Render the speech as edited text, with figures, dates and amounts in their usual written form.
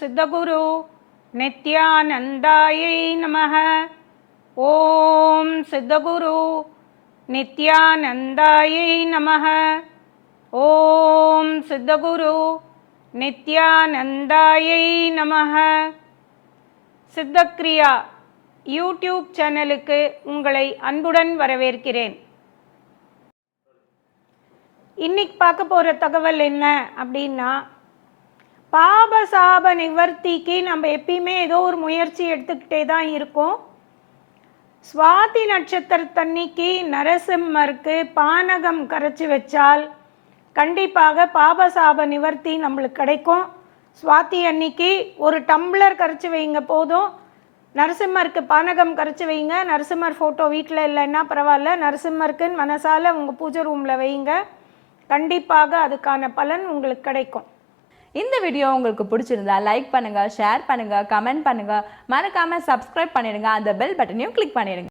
சித்தகுரு நித்யானந்தாயை நமः. ஓம் சித்தகுரு நித்யானந்தாயை நமः. ஓம் சித்தகுரு நித்யானந்தாயை நமः. சித்தக்ரியா யூடியூப் சேனலுக்கு உங்களை அன்புடன் வரவேற்கிறேன். இன்னைக்கு பார்க்க போகிற தகவல் என்ன அப்படின்னா, பாபசாப நிவர்த்திக்கு நம்ம எப்பயுமே ஏதோ ஒரு முயற்சி எடுத்துக்கிட்டே தான் இருக்கோம். சுவாதி நட்சத்திரத்தன்னைக்கு நரசிம்மருக்கு பானகம் கரைச்சி வச்சால் கண்டிப்பாக பாபசாப நிவர்த்தி நம்மளுக்கு கிடைக்கும். சுவாதி அன்னைக்கு ஒரு டம்ளர் கரைச்சி வைங்க போதும். நரசிம்மருக்கு பானகம் கரைச்சி வைங்க. நரசிம்மர் ஃபோட்டோ வீட்டில் இல்லைன்னா பரவாயில்ல, நரசிம்மருக்குன்னு மனசால் உங்கள் பூஜை ரூமில் வைங்க. கண்டிப்பாக அதுக்கான பலன் உங்களுக்கு கிடைக்கும். இந்த வீடியோ உங்களுக்கு பிடிச்சிருந்தா லைக் பண்ணுங்க, ஷேர் பண்ணுங்க, கமெண்ட் பண்ணுங்க, மறக்காம சப்ஸ்கிரைப் பண்ணிடுங்க, அந்த பெல் பட்டனையும் கிளிக் பண்ணிடுங்க.